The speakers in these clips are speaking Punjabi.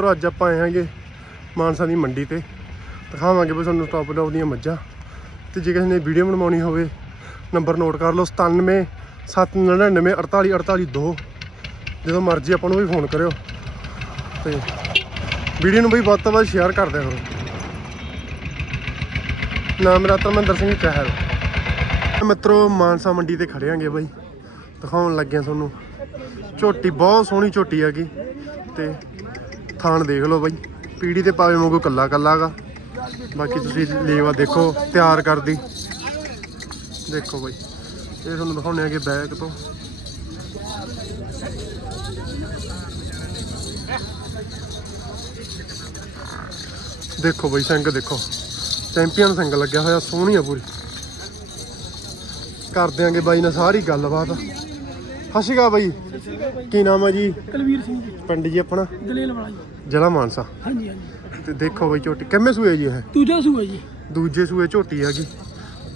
ਮਿੱਤਰੋ, ਅੱਜ ਆਪਾਂ ਆਏ ਹਾਂਗੇ ਮਾਨਸਾ ਦੀ ਮੰਡੀ ਤੇ। ਦਿਖਾਵਾਂਗੇ ਵੀ ਤੁਹਾਨੂੰ ਟੌਪ ਟੌਪ ਦੀਆਂ ਮੱਝਾਂ। ਤੇ ਜੇ ਕਿਸੇ ਨੇ ਵੀਡੀਓ ਬਣਵਾਉਣੀ ਹੋਵੇ ਨੰਬਰ ਨੋਟ ਕਰ ਲਓ 97 799 48 48 2 ਜਦੋਂ ਮਰਜ਼ੀ ਆਪਾਂ ਨੂੰ ਵੀ ਫੋਨ ਕਰਿਓ। ਤੇ ਵੀਡੀਓ ਨੂੰ ਬਈ ਵੱਧ ਤੋਂ ਵੱਧ ਸ਼ੇਅਰ ਕਰ ਦਿਆ ਕਰੋ। ਨਾਮ ਮੇਰਾ ਧਰਮਿੰਦਰ ਸਿੰਘ ਚਹਿਲ। ਮਿੱਤਰੋ, ਮਾਨਸਾ ਮੰਡੀ ਤੇ ਖੜੇ ਆਂਗੇ ਬਾਈ। ਦਿਖਾਉਣ ਲੱਗਿਆ ਤੁਹਾਨੂੰ। ਝੋਟੀ, ਬਹੁਤ ਸੋਹਣੀ ਝੋਟੀ ਹੈਗੀ। ਤੇ ਥਾਣ ਦੇਖ ਲਓ ਬਾਈ। ਪੀੜੀ ਤੇ ਪਾਵੇ ਵਾਂਗੂ ਕੱਲਾ ਕੱਲਾ ਗਾ। ਬਾਕੀ ਤੁਸੀਂ ਲੇਵਾ ਦੇਖੋ, ਤਿਆਰ ਕਰਦੀ। ਦੇਖੋ ਬਾਈ। ਇਹ ਤੁਹਾਨੂੰ ਦਿਖਾਉਣੇ ਆਗੇ ਬੈਕ ਤੋਂ। ਦੇਖੋ ਬਾਈ, ਸਿੰਘ ਦੇਖੋ। ਚੈਂਪੀਅਨ ਸਿੰਘ ਲੱਗਿਆ ਹੋਇਆ, ਸੋਹਣੀ ਆ ਪੂਰੀ। ਕਰ ਦਿਆਂਗੇ ਬਾਈ ਨਾਲ ਸਾਰੀ ਗੱਲਬਾਤ। ਹਸ਼ਿਕਾ ਬਾਈ। ਕੀ ਨਾਮ ਆ ਜੀ? ਕਲਵੀਰ ਸਿੰਘ ਜੀ। ਪਿੰਡ ਜੀ ਆਪਣਾ? ਦਲੇਲ ਵਾਲਾ ਜੀ। ਜ਼ਿਲ੍ਹਾ ਮਾਨਸਾ। ਹਾਂਜੀ ਹਾਂਜੀ। ਤੇ ਦੇਖੋ ਬਾਈ ਝੋਟੀ ਕਿੰਨੇ ਸੂਏ ਜੀ ਇਹ? ਦੂਜਾ ਸੂਆ ਜੀ। ਦੂਜੇ ਸੂਏ ਝੋਟੀ ਹੈਗੀ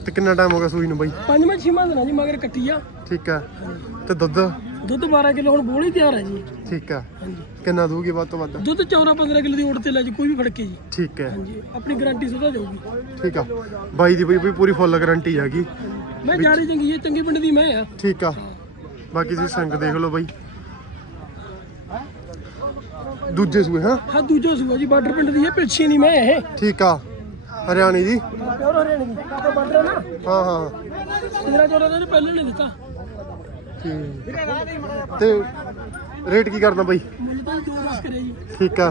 ਤੇ ਕਿੰਨਾ ਟਾਈਮ ਹੋ ਗਿਆ ਸੂਈ ਨੂੰ ਬਾਈ? ਪੰਜਵਾਂ ਛੇਵਾਂ ਦਿਨ ਆ ਜੀ ਮਗਰ ਕੱਟੀ ਆ। ਠੀਕ ਹੈ ਤੇ ਦੁੱਧ? ਦੁੱਧ 12 ਕਿਲੋ ਹੁਣ ਬੋਲੀ ਤਿਆਰ ਹੈ ਜੀ। ਠੀਕ ਹਾਂਜੀ। ਕਿੰਨਾ ਦੂਗੀ ਵੱਧ ਤੋਂ ਵੱਧ? ਦੁੱਧ 14 15 ਕਿਲੋ ਦੀ ਓੜ ਤੇ ਲੈ ਜੀ ਕੋਈ ਵੀ ਫੜ ਕੇ ਜੀ। ਠੀਕ ਹੈ ਹਾਂਜੀ ਆਪਣੀ ਗਾਰੰਟੀ ਸੁਧਾ ਜਾਊਗੀ ਠੀਕ ਆ। ਬਾਈ ਦੀ ਬਈ ਪੂਰੀ ਫੁੱਲ ਗਾਰੰਟੀ ਹੈਗੀ ਮੈਂ ਜਾੜੀ ਚੰਗੀ ਹੈ ਚੰਗੀ ਪਿੰਡ ਦੀ ਮੈਂ ਆ। ਠੀਕ ਆ। ਬਾਕੀ ਤੁਸੀਂ ਸੰਗ ਦੇਖ ਲਓ ਬਾਈ। ਦੂਜੇ ਸੂਏ ਹਾਂ? ਹਾਂ ਦੂਜਾ ਸੂਆ ਜੀ ਬਾਰਡਰ ਪਿੰਡ ਦੀ ਹੈ ਪਿੱਛੇ ਨਹੀਂ ਮੈਂ ਇਹ। ਠੀਕ ਆ ਹਰਿਆਣੇ ਦੀ। ਪਿਓਰ ਹਰਿਆਣੇ ਦੀ। ਤਾਂ ਬਾਰਡਰ ਨਾ? ਹਾਂ ਹਾਂ। 15 14 ਦਿਨ ਪਹਿਲਾਂ ਨੇ ਦਿੱਤਾ। ਠੀਕ। ਤੇ ਰੇਟ ਕੀ ਕਰਦਾ ਬਾਈ? ਮੁੱਲ ਤਾਂ ਦੋ ਰਸ ਕਰਿਆ ਜੀ। ਠੀਕ ਆ।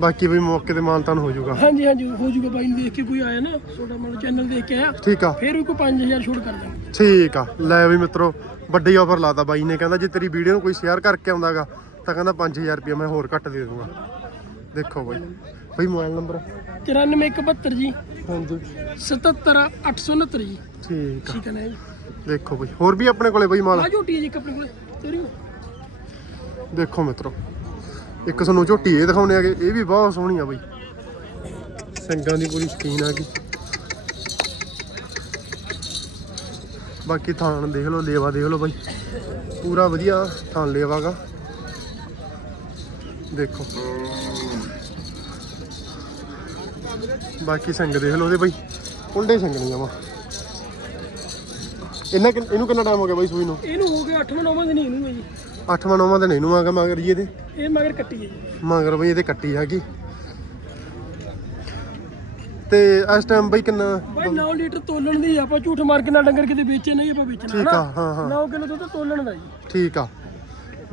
ਬਾਕੀ ਬਈ ਮੌਕੇ ਤੇ ਮਾਨਤਾਨ ਹੋ ਜਾਊਗਾ। ਹਾਂਜੀ ਹਾਂਜੀ ਹੋ ਜੂਗਾ ਬਾਈ ਨੂੰ ਦੇਖ ਕੇ ਕੋਈ ਆਇਆ ਨਾ ਛੋਟਾ ਮਾੜਾ ਚੈਨਲ ਦੇਖ ਕੇ ਆਇਆ। ਠੀਕ ਆ। ਫਿਰ ਵੀ ਕੋਈ 5000 ਛੋਟ ਕਰ ਦਾਂਗੇ। ਠੀਕ ਆ। ਲੈ ਵੀ ਮਿੱਤਰੋ ਵੱਡੀ ਆਫਰ ਲਾਤਾ ਬਾਈ ਨੇ ਕਹਿੰਦਾ ਜੇ ਤੇਰੀ ਵੀਡੀਓ ਨੂੰ ਕੋਈ ਸ਼ੇਅਰ ਕਰਕੇ ਆਉਂਦਾਗਾ ਤਾਂ ਕਹਿੰਦਾ 5000 ਰੁਪਏ ਮੈਂ ਹੋਰ ਘੱਟ ਦੇ ਦੂੰਗਾ ਦੇਖੋ ਬਾਈ ਬਾਈ ਮੋਬਾਈਲ ਨੰਬਰ 94172 ਜੀ। ਹਾਂਜੀ। 77869 ਜੀ। ਠੀਕ ਆ। ਠੀਕ ਹੈ ਨਾ ਜੀ। ਦੇਖੋ ਬਾਈ ਹੋਰ ਵੀ ਆਪਣੇ ਕੋਲੇ ਬਾਈ ਮਾਲ? ਆ ਝੋਟੀ ਜੀ ਇੱਕ ਆਪਣੇ ਕੋਲੇ ਤੇਰੀ ਦੇਖੋ ਮਿੱਤਰੋ ਇੱਕ ਤੁਹਾਨੂੰ ਝੋਟੀ ਇਹ ਦਿਖਾਉਣੇ ਆਗੇ, ਇਹ ਵੀ ਬਹੁਤ ਸੋਹਣੀ ਆ ਬਾਈ। ਸਿੰਘਾਂ ਦੀ ਪੂਰੀ ਸ਼ਕੀਨ ਆ ਗਈ। ਬਾਕੀ ਥਾਣ ਦੇਖ ਲਓ, ਲੇਵਾ ਦੇਖ ਲਓ ਬਾਈ। ਪੂਰਾ ਵਧੀਆ ਥਾਣ ਲੇਵਾਗਾ ਦੇਖੋ। ਬਾਕੀ ਸਿੰਘ ਦੇਖ ਲਓ ਉਹਦੇ ਬਾਈ। ਉਲਟੇ ਸਿੰਘ ਨਹੀਂ ਆਵਾ ਇਹਨਾਂ ਇਹਨੂੰ ਕਿੰਨਾ ਟਾਈਮ ਹੋ ਗਿਆ ਬਾਈ ਸੂਈ ਨੂੰ? ਇਹਨੂੰ ਹੋ ਗਿਆ 8ਵਾਂ 9ਵਾਂ ਦਿਨ ਹੀ ਇਹਨੂੰ ਜੀ 8ਵਾਂ 9ਵਾਂ ਦਿਨ ਇਹਨੂੰ ਆਗਾ ਮਗਰ ਜੀ ਇਹਦੇ ਇਹ ਮਗਰ ਕੱਟੀ ਹੈ ਜੀ। ਮਗਰ ਬਈ ਇਹਦੇ ਕੱਟੀ ਹੈਗੀ। ਤੇ ਇਸ ਟਾਈਮ ਬਈ ਕਿੰਨਾ ਬਾਈ 9 ਲੀਟਰ ਤੋਲਣ ਦੀ ਆਪਾਂ ਝੂਠ ਮਾਰ ਕੇ ਨਾ ਡੰਗਰ ਕਿਤੇ ਵੇਚੇ ਨਹੀਂ ਆਪਾਂ ਵੇਚਣਾ ਠੀਕ ਆ ਹਾਂ ਹਾਂ। 9 ਕਿਲੋ ਦੁੱਧ ਤੋਲਣ ਦਾ ਜੀ। ਠੀਕ ਆ।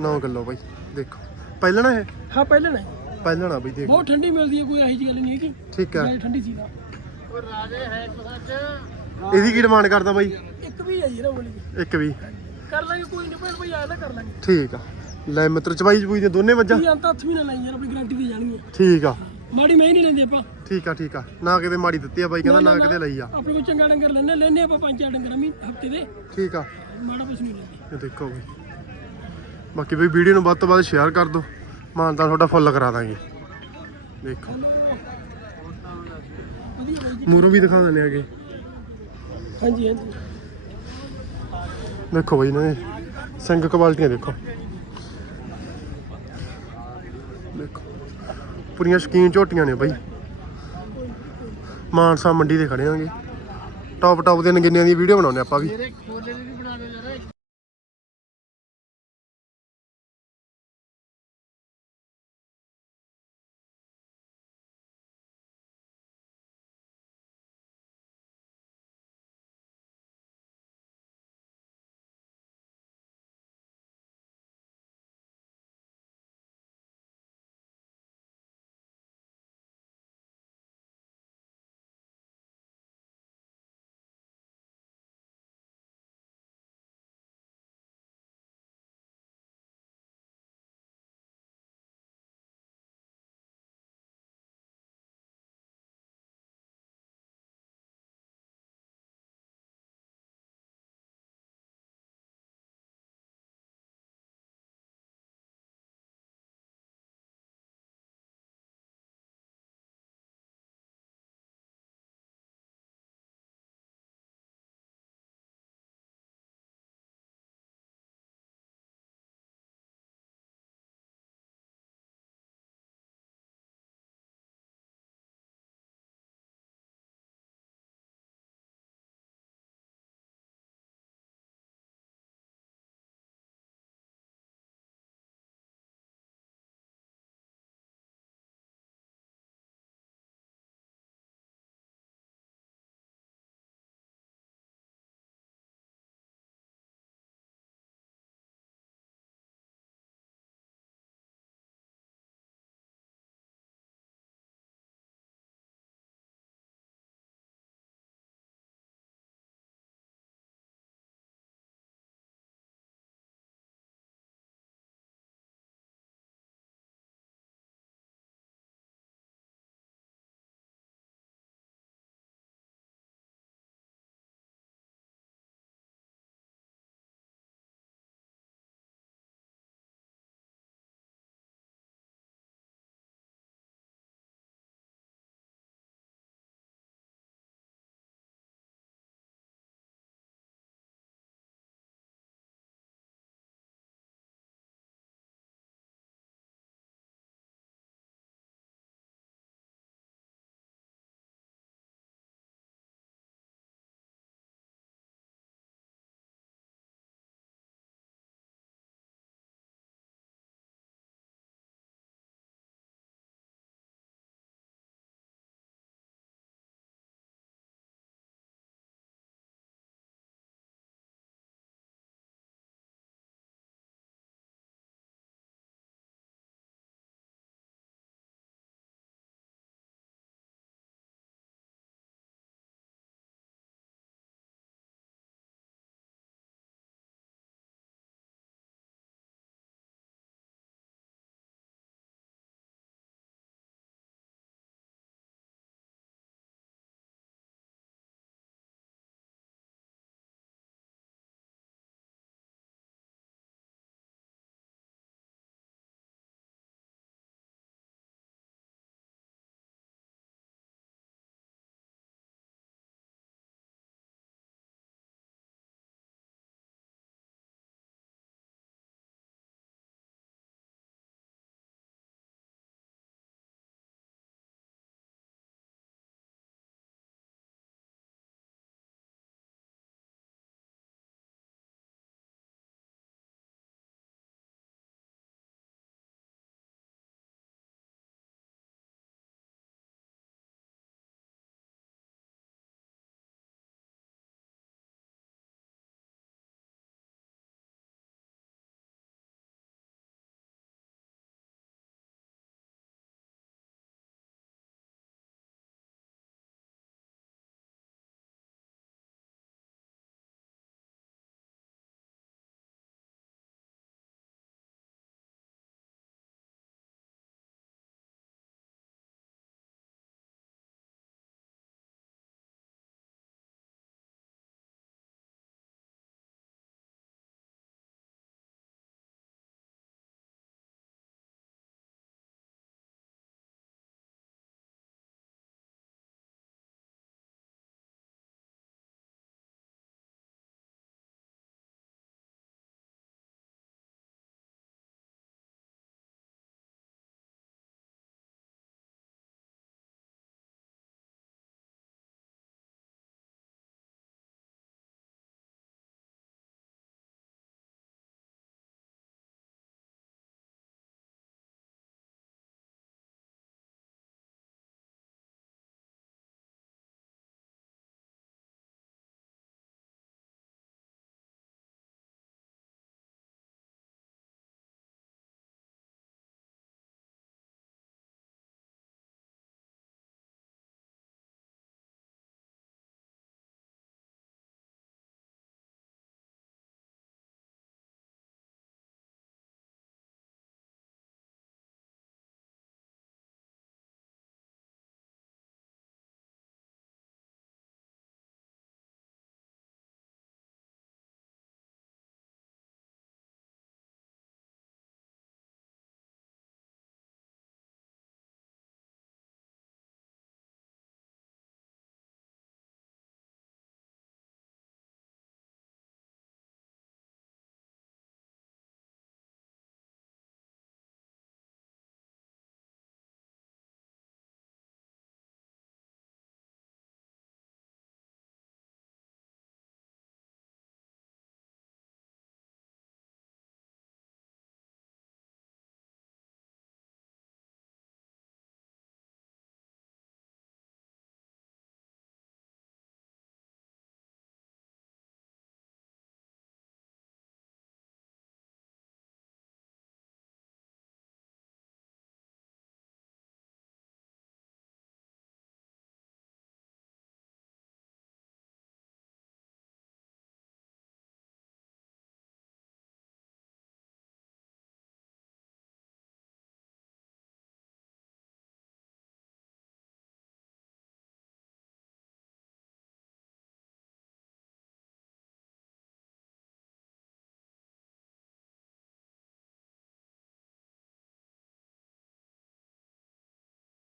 9 ਕਿਲੋ ਬਈ ਦੇਖੋ। ਪਹਿਲਣਾ ਇਹ? ਹਾਂ ਪਹਿਲਾਂ ਨਾ ਪਹਿਲਣਾ ਬਈ ਦੇਖ। ਬਹੁਤ ਠੰਡੀ ਮਿਲਦੀ ਹੈ ਕੋਈ ਇਹੋ ਗੱਲ ਨਹੀਂ ਹੈਗੀ। ਠੀਕ ਆ। ਠੰਡੀ ਸੀ ਦਾ ਇਹਦੀ ਕੀ ਡਿਮਾਂਡ ਕਰਦਾ ਬਾਈ? ਇੱਕ ਵੀ ਹੈ ਜੀ ਬੋਲੀ ਇੱਕ ਵੀ। ਕਰ ਲਾਂਗੇ ਕੋਈ ਨਹੀਂ ਭੈਣ ਭਾਈ ਆਇਆ ਨਾ ਕਰ ਲਾਂਗੇ। ਠੀਕ ਆ। ਲੈ ਮਿੱਤਰ ਚਬਾਈ ਚਬੂਈ ਦੇ ਦੋਨੇ ਵੱਜਾਂ। ਕੀ ਅੰਤ ਹੱਥ ਵੀ ਨਾ ਲਾਈ ਯਾਰ ਆਪਣੀ ਗਾਰੰਟੀ ਦੇ ਜਾਣਗੇ ਠੀਕ ਆ। ਮਾੜੀ ਮੈਂ ਹੀ ਨਹੀਂ ਲੈਂਦੇ ਆਪਾਂ। ਠੀਕ ਆ ਠੀਕ ਆ। ਨਾ ਕਿਤੇ ਮਾੜੀ ਦਿੱਤੀ ਆ ਬਾਈ ਕਹਿੰਦਾ ਨਾ ਕਿਤੇ ਲਈ ਆ। ਆਪਣੇ ਕੋਲ ਚੰਗਾ ਡੰਗਰ ਲੈਣੇ ਲੈਣੇ ਆਪਾਂ ਪੰਜ ਚਾਰ ਡੰਗਰ ਮੀ ਹਫ਼ਤੇ ਦੇ। ਠੀਕ ਆ। ਮਾੜਾ ਕੁਛ ਨਹੀਂ ਲੈਂਦੇ। ਇਹ ਦੇਖੋ ਬਈ ਬਾਕੀ ਵੀਡੀਓ ਨੂੰ ਵੱਧ ਤੋਂ ਵੱਧ ਸ਼ੇਅਰ ਕਰ ਦਿਓ। ਮਾਨਤਾ ਤੁਹਾਡਾ ਫੁੱਲ ਕਰਾ ਦਾਂਗੇ। ਦੇਖੋ। ਮੂਰੋਂ ਵੀ ਦਿਖਾ ਦਿੰਦੇ ਆਗੇ। ਹਾਂਜੀ ਹਾਂਜੀ। ਦੇਖੋ ਬਈ ਦੀ। ਸਿੰਘ ਕੁਆਲਟੀਆਂ ਦੇਖੋ। ਦੇਖੋ। ਪੂਰੀਆਂ ਸ਼ਕੀਨ ਝੋਟੀਆਂ ਨੇ ਬਾਈ। ਮਾਨਸਾ ਮੰਡੀ ਦੇ ਖੜੇ ਆਂਗੇ। ਟੌਪ ਟੌਪ ਦੇ ਨਗਿੰਨਿਆਂ ਦੀ ਵੀਡੀਓ ਬਣਾਉਂਦੇ ਆਪਾਂ ਵੀ।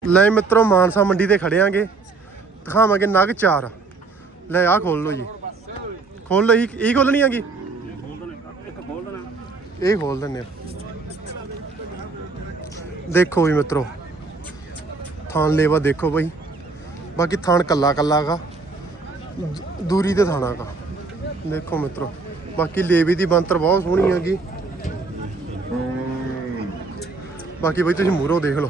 ਲੈ ਮਿੱਤਰੋ, ਮਾਨਸਾ ਮੰਡੀ ਤੇ ਖੜਿਆਂਗੇ ਦਿਖਾਵਾਂਗੇ ਨਗ ਚਾਰ। ਲੈ, ਆਹ ਖੋਲ ਲਓ ਜੀ। ਖੋਲ ਲਓ, ਇਹ ਇਹ ਖੋਲਣੀ ਆਗੀ ਇਹ ਖੋਲ ਦਿੰਨੇ ਦੇਖੋ ਵੀ ਮਿੱਤਰੋ ਥਾਨ ਲੇਵਾ ਦੇਖੋ ਬਈ। ਬਾਕੀ ਥਾਨ ਕੱਲਾ ਕੱਲਾ ਗਾ। ਦੂਰੀ ਤੇ ਥਾਣਾ ਗਾ। ਦੇਖੋ ਮਿੱਤਰੋ, ਬਾਕੀ ਲੇਵੀ ਦੀ ਬੰਤਰ ਬਹੁਤ ਸੋਹਣੀ ਹੈਗੀ। ਬਾਕੀ ਬਈ ਤੁਸੀਂ ਮੂਹਰੋਂ ਦੇਖ ਲਓ।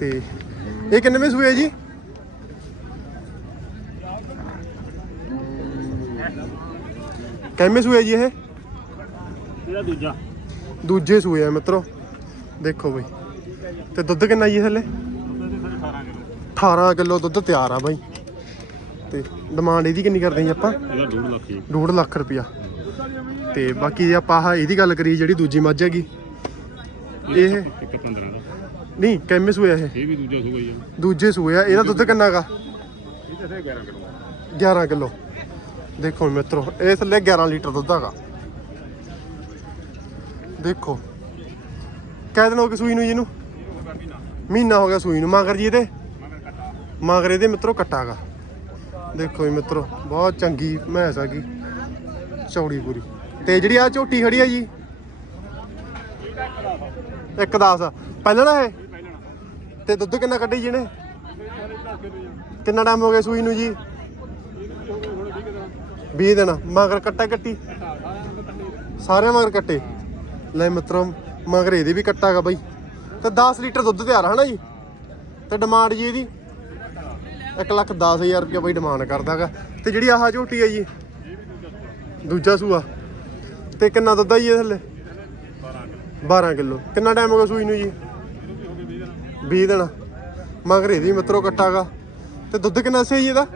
ਤੇ ਇਹ ਕਿੰਨਵੇਂ ਸੂਏ ਜੀ? ਕਿੰਨਵੇਂ ਸੂਏ ਜੀ ਇਹ? ਇਹਦਾ ਦੂਜਾ। ਦੂਜੇ ਸੂਏ ਆ ਮਿੱਤਰੋ। ਦੇਖੋ ਬਈ। ਤੇ ਦੁੱਧ ਕਿੰਨਾ ਜੀ ਥੱਲੇ? ਉਹਦੇ ਸਾਰੇ 18 18 ਕਿਲੋ ਦੁੱਧ ਤਿਆਰ ਆ ਬਾਈ। ਤੇ ਡਿਮਾਂਡ ਇਹਦੀ ਕਿੰਨੀ ਕਰਦੇ ਜੀ ਆਪਾਂ? ਇਹਦਾ 2 ਲੱਖ ਜੀ। 2.5 ਲੱਖ ਰੁਪਿਆ ਤੇ ਬਾਕੀ ਜੇ ਆਪਾਂ ਆਹ ਇਹਦੀ ਗੱਲ ਕਰੀਏ ਜਿਹੜੀ ਦੂਜੀ ਮੱਝ ਹੈਗੀ। ਇਹ ਇੱਕ 15 ਦਾ। ਨਹੀਂ ਕਿੰਨੇ ਸੂਏ ਇਹ। ਇਹ ਵੀ ਦੂਜਾ ਸੂਗਾ ਆ। ਦੂਜੇ ਸੂਏ ਆ ਇਹਦਾ ਦੁੱਧ ਕਿੰਨਾ ਗਾ? ਇਹ ਤਾਂ 11 ਕਿਲੋ 11 ਕਿਲੋ। ਦੇਖੋ ਮਿੱਤਰੋ ਇਹ ਥੱਲੇ 11 ਲੀਟਰ ਦੁੱਧ ਹੈਗਾ। ਦੇਖੋ। ਕਹਿ ਦਿਨ ਹੋ ਗਏ ਸੂਈ ਨੂੰ ਜੀ ਇਹਨੂੰ? ਮਹੀਨਾ ਹੋ ਗਿਆ ਸੂਈ ਨੂੰ। ਮਗਰ ਜੀ ਇਹਦੇ? ਮਗਰ ਇਹਦੇ ਮਿੱਤਰੋ ਕੱਟਾਗਾ ਦੇਖੋ ਜੀ ਮਿੱਤਰੋ ਬਹੁਤ ਚੰਗੀ ਮੈਸ ਹੈਗੀ। ਚੌੜੀ ਪੂਰੀ। ਤੇ ਜਿਹੜੀ ਆ ਝੋਟੀ ਖੜੀ ਆ ਜੀ? ਇੱਕ 10 ਪਹਿਲਾਂ ਨਾ ਇਹ ਤੇ ਦੁੱਧ ਕਿੰਨਾ ਕੱਢੀ ਜੀ ਨੇ ਕਿੰਨਾ ਟਾਈਮ ਹੋ ਗਿਆ ਸੂਈ ਨੂੰ ਜੀ? 20 ਦਿਨ। ਮਗਰ ਕੱਟਾ ਕੱਟੀ। ਸਾਰੇ ਮਗਰ ਕੱਟੇ। ਲੈ ਮਿੱਤਰੋ, ਮਗਰ ਇਹਦੇ ਵੀ ਕੱਟਾਗਾ ਬਾਈ। ਤੇ 10 ਲੀਟਰ ਦੁੱਧ ਤਿਆਰ ਹੈ ਨਾ ਜੀ? ਤੇ ਡਿਮਾਂਡ ਜੀ ਇਹਦੀ? 1 ਲੱਖ 10000 ਰੁਪਏ ਬਾਈ ਡਿਮਾਂਡ ਕਰਦਾਗਾ ਤੇ ਜਿਹੜੀ ਆਹ ਝੋਟੀ ਹੈ ਜੀ, ਦੂਜਾ ਸੂਆ। ਤੇ ਕਿੰਨਾ ਦੁੱਧ ਆ ਜੀ ਇਹ ਥੱਲੇ? 12 ਕਿਲੋ। ਕਿੰਨਾ ਟਾਈਮ ਹੋ ਗਿਆ ਸੂਈ ਨੂੰ ਜੀ? 20 ਦਿਨ। ਮਗਰ ਇਹਦੀ ਮਿੱਤਰੋ ਕੱਟਾਗਾ ਤੇ ਦੁੱਧ ਕਿੰਨਾ ਸੀ ਜੀ ਇਹਦਾ?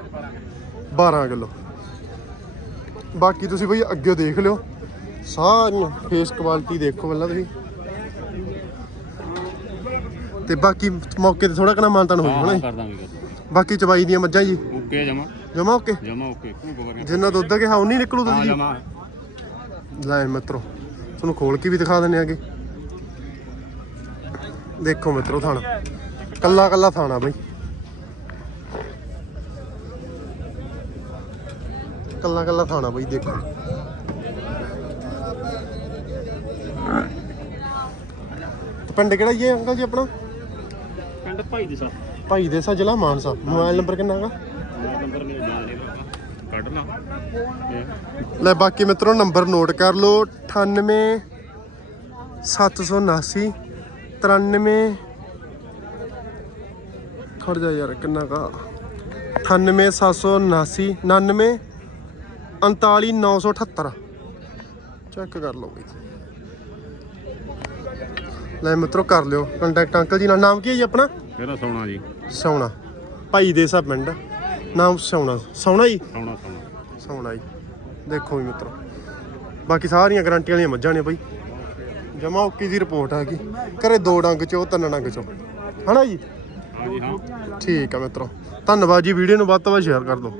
12 ਕਿਲੋ। ਬਾਕੀ ਤੁਸੀਂ ਬਈ ਅੱਗੇ ਦੇਖ ਲਿਓ। ਸਾਰੀਆਂ ਫੇਸ ਕੁਆਲਿਟੀ ਦੇਖੋ ਪਹਿਲਾਂ ਤੁਸੀਂ। ਤੇ ਬਾਕੀ ਮੌਕੇ ਤੇ ਥੋੜਾ ਕਨਾ ਮਾਨਤਨ ਹੋ ਜਾਣਾ ਹਾਂ ਜੀ। ਕਰ ਦਾਂਗੇ ਬਾਕੀ ਚਬਾਈ ਦੀਆਂ ਮੱਝਾਂ ਜੀ। ਓਕੇ ਜਮਾ। ਜਮਾ ਓਕੇ? ਜਮਾ ਓਕੇ ਕੋਈ ਗੋਬਰ ਜਿੰਨਾ ਦੁੱਧ ਹੈ ਹਾਂ ਉਨੀ ਨਿਕਲੂ ਹਾਂ ਜੀ ਜਮਾ। ਲੈ ਮਿੱਤਰੋ ਤੁਹਾਨੂੰ ਖੋਲ ਕੇ ਵੀ ਦਿਖਾ ਦਿੰਨੇ ਆਗੇ। ਦੇਖੋ ਮਿੱਤਰੋ ਥਾਣਾ। ਕੱਲਾ ਕੱਲਾ ਥਾਣਾ ਬਈ। ਕੱਲਾ ਕੱਲਾ ਥਾਣਾ ਬਈ ਦੇਖੋ। ਪਿੰਡ ਕਿਹੜਾ ਜੀ ਅੰਕਲ ਜੀ ਆਪਣਾ? ਪਿੰਡ ਭਾਈ ਦੇ ਸਾ ਭਾਈ ਦੇਸਾ ਜ਼ਿਲ੍ਹਾ ਮਾਨਸਾ। ਮੋਬਾਈਲ ਨੰਬਰ ਕਿੰਨਾ ਹੈਗਾ? ਨੰਬਰ ਮੇਰੇ ਨਾਲ ਲੈ ਕੱਢ ਲਾ। ਤੇ ਲੈ ਬਾਕੀ ਮਿੱਤਰੋ ਨੰਬਰ ਨੋਟ ਕਰ ਲਓ। 98 779 93 ਖੜ ਜਾ ਯਾਰ ਕਿੰਨਾ ਕਾ? 98 779 99 39 978 ਚੈੱਕ ਕਰ ਲਓ ਬਈ। ਲੈ ਮਿੱਤਰੋ ਕਰ ਲਿਓ ਕੰਟੈਕਟ ਅੰਕਲ ਜੀ ਨਾਲ। ਨਾਮ ਕੀ ਹੈ ਜੀ ਆਪਣਾ? ਮੇਰਾ ਸੋਨਾ ਜੀ। ਸੌਣਾ ਭਾਈ ਦੇਸਾ ਪਿੰਡ। ਨਾਮ ਸੌਣਾ ਸੌਣਾ ਜੀ? ਸੋਨਾ ਸੋਨਾ ਸੌਣਾ ਜੀ। ਦੇਖੋ ਵੀ ਮਿੱਤਰੋ। ਬਾਕੀ ਸਾਰੀਆਂ ਗਾਰੰਟੀ ਵਾਲੀਆਂ ਮੱਝਾਂ ਨੇ ਬਈ। ਜਮਾ ਓਕੇ ਦੀ ਰਿਪੋਰਟ ਹੈਗੀ ਘਰੇ ਦੋ ਡੰਗ ਚੋਂ ਤਿੰਨ ਡੰਗ ਚੋਂ। ਹਨਾ ਜੀ? ਹਾਂ ਜੀ ਹਾਂ। ਠੀਕ ਆ ਮਿੱਤਰੋ। ਧੰਨਵਾਦ ਜੀ ਵੀਡੀਓ ਨੂੰ ਵੱਧ ਤੋਂ ਵੱਧ ਸ਼ੇਅਰ ਕਰ ਦਿਓ।